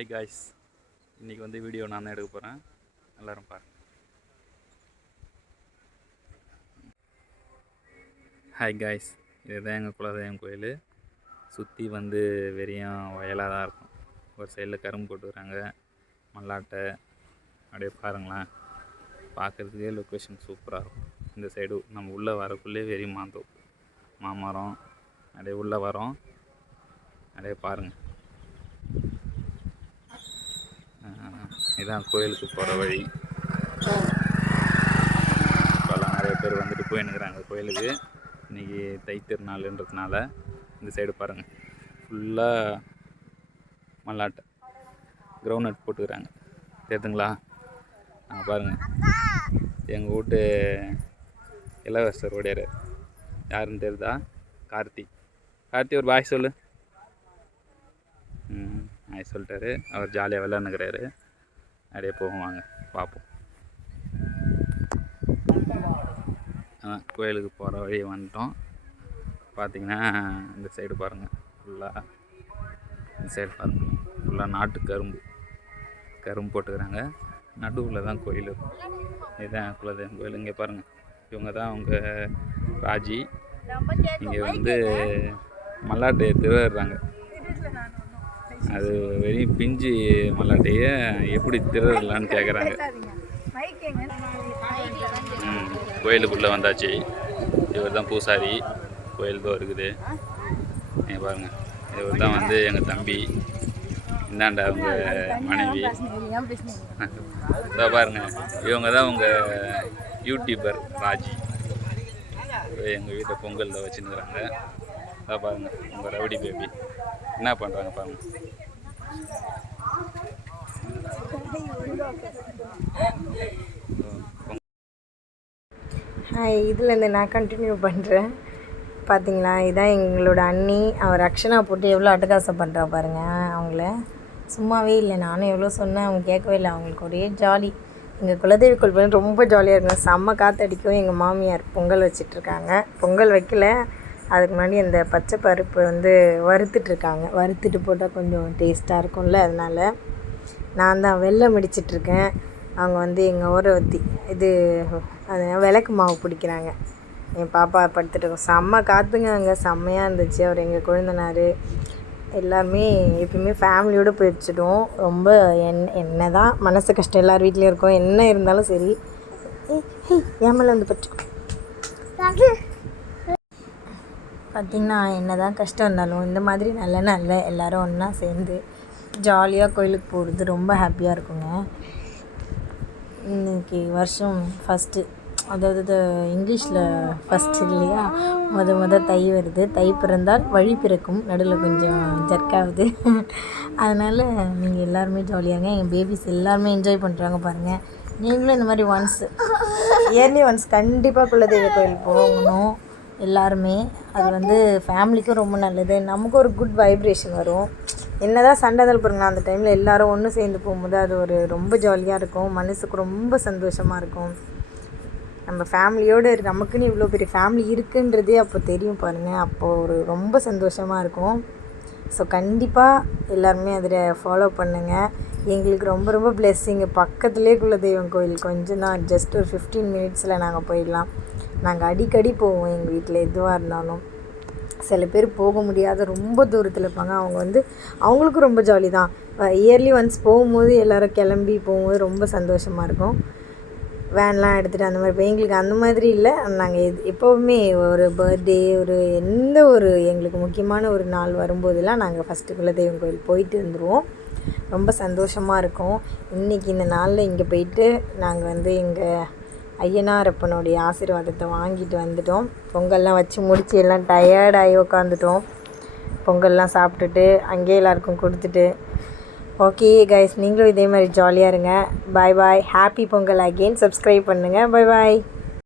Hi guys, இன்றைக்கி வந்து video நான் தான் எடுக்க போகிறேன். எல்லோரும் பாருங்கள். ஹாய் காய்ஸ், இதுதான் எங்கள் குலதெய்வம் கோயில். சுற்றி வந்து வெறியும் வயலாக தான் இருக்கும். ஒரு சைடில் கரும்பு போட்டுக்கிறாங்க, மல்லாட்டை. அப்படியே பாருங்களேன், பார்க்குறதுக்கே லொக்கேஷன் சூப்பராக இருக்கும். இந்த சைடு நம்ம உள்ளே வரக்குள்ளே வெறி மாமரம். அப்படியே உள்ளே வரோம், அப்படியே பாருங்கள். இதுதான் கோயிலுக்கு போகிற வழி. இப்போல்லாம் நிறைய பேர் வந்துட்டு போயின்னுக்குறாங்க கோயிலுக்கு. இன்றைக்கி தை திருநாளுன்றதுனால இந்த சைடு பாருங்கள், ஃபுல்லாக மல்லாட்டை கிரவுண்ட் நட் போட்டுக்கிறாங்க. தெரியுதுங்களா? பாருங்கள், எங்கள் வீட்டு இளவரசர் ஓடியார். யாருன்னு தெரியுதா? கார்த்தி ஒரு பாய் சொல்லு. பாய் சொல்லிட்டாரு. அவர் ஜாலியாக விளையாண்டுக்கிறாரு. அப்படியே போவாங்க, பார்ப்போம். கோயிலுக்கு போகிற வழி வந்துட்டோம். பார்த்திங்கன்னா இந்த சைடு பாருங்கள், ஃபுல்லாக இந்த சைடு பாருங்கள், ஃபுல்லாக நாட்டு கரும்பு போட்டுக்கிறாங்க. நடுவில் தான் கோயில் இருக்கும். இதுதான் குலதெய்வம் கோயில். இங்கே பாருங்கள், இவங்க தான் அவங்க ராஜி. இங்கே வந்து மல்லாட்டையை திருடுறாங்க. அது வெறும் பிஞ்சு மல்லாட்டையை எப்படி திருடலான்னு கேட்குறாங்க. கோயிலுக்குள்ளே வந்தாச்சு. இவர் தான் பூசாரி. கோயில் தான் இருக்குது. நீங்கள் பாருங்கள், இவர் தான் வந்து எங்கள் தம்பி. இந்தாண்டா அவங்க மனைவி. இதான் பாருங்கள், இவங்க தான் உங்கள் யூடியூபர் ராஜி. எங்கள் வீட்டை பொங்கலில் வச்சுன்னுக்குறாங்க. இதான் பாருங்கள், உங்கள் ரவுடி பேபி என்ன பண்ணுறாங்க பாருங்கள். ஹாய், இதுலேருந்து நான் கண்டினியூ பண்ணுறேன். பார்த்தீங்களா, இதுதான் எங்களோட அண்ணி. அவர் அக்ஷனா போட்டு எவ்வளோ அட்டகாசம் பண்ணுறா பாருங்கள். அவங்கள சும்மாவே இல்லை, நானும் எவ்வளோ சொன்னேன், அவங்க கேட்கவே இல்லை. அவங்களுக்கு ஒரே ஜாலி. எங்கள் குலதெய்வ கோயில் ரொம்ப ஜாலியாக இருக்குங்க. செம்ம காற்றடிக்கும். எங்கள் மாமியார் பொங்கல் வச்சிட்ருக்காங்க. பொங்கல் வைக்கல, அதுக்கு முன்னாடி அந்த பச்சை பருப்பு வந்து வறுத்துட்ருக்காங்க. வறுத்துட்டு போட்டால் கொஞ்சம் டேஸ்ட்டாக இருக்கும்ல, அதனால் நான் தான் வெல்லம் இடிச்சிட்ருக்கேன். அவங்க வந்து எங்கள் ஓரவத்தி இது அது விளக்கு மாவு பிடிக்கிறாங்க. என் பாப்பா படுத்துட்டுருக்கோம். செம்ம காற்றுங்க அங்கே, செம்மையாக இருந்துச்சு. அவர் எங்கள் குழந்தனார் எல்லாருமே எப்பயுமே ஃபேமிலியோடு போயிடுச்சிடுவோம். ரொம்ப என்ன தான் மனசு கஷ்டம் எல்லார் வீட்லேயும் இருக்கும், என்ன இருந்தாலும் சரி. என் மேலே வந்து பச்சுக்கோ. பார்த்திங்கன்னா, என்ன தான் கஷ்டம் இருந்தாலும் இந்த மாதிரி நல்ல நல்ல எல்லோரும் ஒன்றா சேர்ந்து ஜாலியாக கோயிலுக்கு போகிறது ரொம்ப ஹாப்பியாக இருக்குங்க. இன்றைக்கி வருஷம் ஃபஸ்ட்டு, அதாவது இங்கிலீஷில் ஃபஸ்ட்டு இல்லையா, தை வருது. தை பிறந்தால் வழி பிறக்கும். நடுவில் கொஞ்சம் ஜர்க்காகுது. அதனால் நீங்கள் எல்லாருமே ஜாலியாங்க. எங்கள் பேபிஸ் எல்லாருமே என்ஜாய் பண்ணுறாங்க பாருங்கள். நீங்களும் இந்த மாதிரி இயர்லி ஒன்ஸ் கண்டிப்பாக குலதெய்வ கோயில் போகணும் எல்லாருமே. அது வந்து ஃபேமிலிக்கும் ரொம்ப நல்லது. நமக்கு ஒரு குட் வைப்ரேஷன் வரும். என்ன தான் சண்டை தான் பாருங்களா, அந்த டைமில் எல்லோரும் ஒன்று சேர்ந்து போகும்போது அது ஒரு ரொம்ப ஜாலியாக இருக்கும். மனசுக்கு ரொம்ப சந்தோஷமாக இருக்கும். நம்ம ஃபேமிலியோடு நமக்குன்னு இவ்வளோ பெரிய ஃபேமிலி இருக்குன்றதே அப்போ தெரியும் பாருங்கள். அப்போது ஒரு ரொம்ப சந்தோஷமாக இருக்கும். ஸோ கண்டிப்பாக எல்லாருமே அதில் ஃபாலோ பண்ணுங்கள். எங்களுக்கு ரொம்ப ரொம்ப பிளெஸ்ஸிங்கு. பக்கத்துலேயே குலதெய்வம் கோயில் கொஞ்சம் தான், ஜஸ்ட் ஒரு 15 மினிட்ஸில் நாங்கள் போயிடலாம். நாங்கள் அடிக்கடி போவோம் எங்கள் வீட்டில் எதுவாக இருந்தாலும். சில பேர் போக முடியாத ரொம்ப தூரத்தில் இருப்பாங்க. அவங்க வந்து அவங்களுக்கும் ரொம்ப ஜாலி தான். இயர்லி ஒன்ஸ் போகும்போது எல்லோரும் கிளம்பி போகும்போது ரொம்ப சந்தோஷமாக இருக்கும். வேன்லாம் எடுத்துகிட்டு அந்த மாதிரி. இப்போ எங்களுக்கு அந்த மாதிரி இல்லை. நாங்கள் எப்போவுமே ஒரு பர்த்டே, ஒரு எந்த ஒரு எங்களுக்கு முக்கியமான ஒரு நாள் வரும்போதெல்லாம் நாங்கள் ஃபஸ்ட்டு குலதெய்வம் கோயில் போயிட்டு வந்துடுவோம். ரொம்ப சந்தோஷமாக இருக்கும். இன்றைக்கி இந்த நாளில் இங்கே போயிட்டு நாங்கள் வந்து எங்கள் ஐயனாரப்பனுடைய ஆசீர்வாதத்தை வாங்கிட்டு வந்துட்டோம். பொங்கல்லாம் வச்சு முடித்து எல்லாம் டயர்டாகி உட்காந்துட்டோம். பொங்கல்லாம் சாப்பிட்டுட்டு அங்கேயே எல்லாருக்கும் கொடுத்துட்டு. ஓகே கைஸ், நீங்களும் இதே மாதிரி ஜாலியாக இருங்க. Bye bye. Happy Pongal again. Subscribe பண்ணுங்கள். பாய் பாய்.